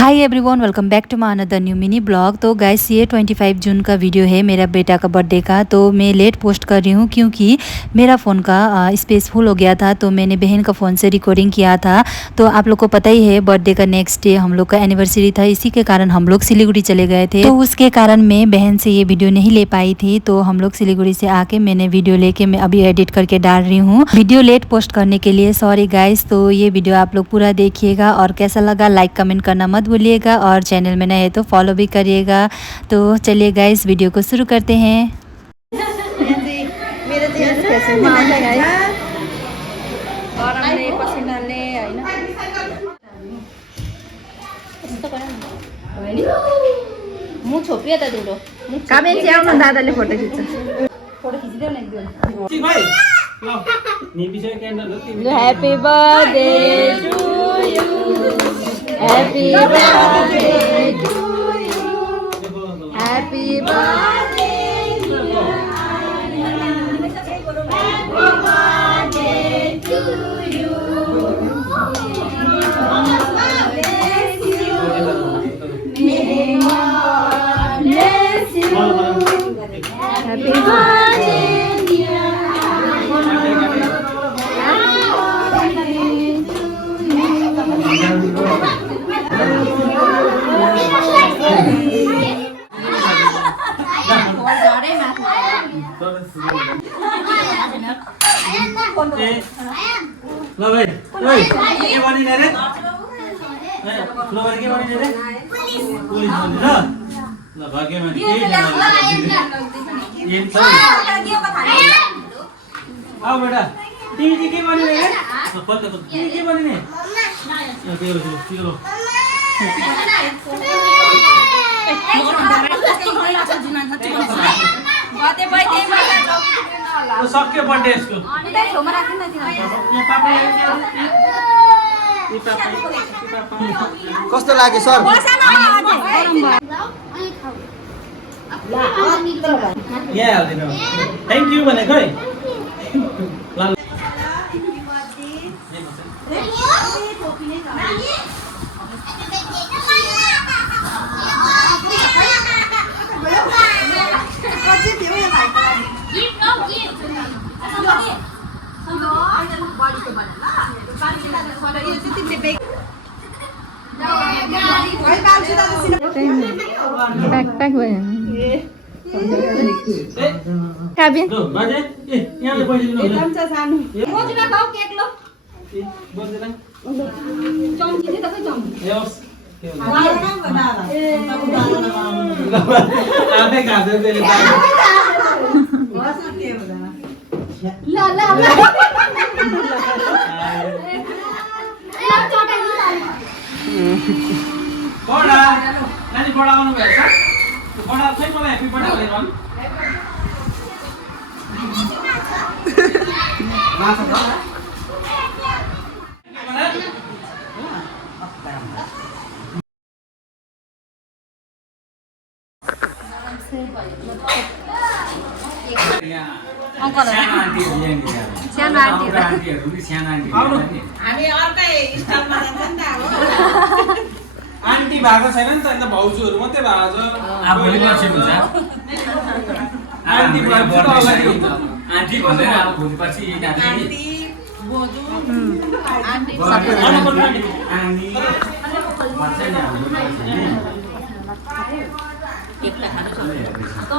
Hi everyone, welcome back to my another new mini blog. तो guys ये 25 जून का video है मेरा बेटा का बर्थडे का। तो मैं लेट पोस्ट कर रही हूँ क्योंकि मेरा फ़ोन का स्पेस फुल हो गया था। तो मैंने बहन का फ़ोन से रिकॉर्डिंग किया था। तो आप लोग को पता ही है बर्थडे का नेक्स्ट डे हम लोग का एनिवर्सरी था, इसी के कारण हम लोग सिलीगुड़ी चले गए थे। तो उसके कारण मैं बहन से ये वीडियो नहीं ले पाई थी। तो हम लोग सिलीगुड़ी से आके मैंने वीडियो लेके मैं अभी एडिट करके डाल रही हूँ। वीडियो लेट पोस्ट करने के लिए सॉरी गाइस। तो ये वीडियो आप लोग पूरा देखिएगा और कैसा लगा लाइक कमेंट करना मत भूलिएगा और चैनल में नए है तो फॉलो भी करिएगा। तो चलिए गाइस वीडियो को शुरू करते हैं। मुख छोपियो त दुलो काबे च्याउ न दादाले फोटो खिच्छ फोटो खिचिदेऊ न एकदम happy birthday to you happy birthday to you happy birthday to you Happy birthday, dear. आओ बेटा टीवी के बनी रे पत्ते टीवी के बनी ने तेरो तेरो तो सक्यो बर्थडे यसको कस्तो लाग्यो सर यहाँ हाल्दिनु थ्याङ्क यू भनेको है पैक भयो काबे बाजे ए यहाँले पैसा दिनु एकदम छ सानो मोजुमा खाऊ केक लो बोल्दैन चम्ची दे त खै चम्ची ए होस् आफै खाँदै त्यसले ल ल ल बडा नानी बडा आउनु भएछ बडा चाहिँ मलाई ह्यापी बर्थडे भनेर भन् हामी अर्कै स्टाइलमा जान्छ नि त अब आन्टी भएको छैन नि त अन्त भाउजूहरू मात्रै भएको छ भोलि पछि हुन्छ आन्टी भएको त अगाडि हुन्छ आन्टी भनेर अब भोलि पछि आन्टी बोजू आन्टी आनी भन्छ नि हाम्रो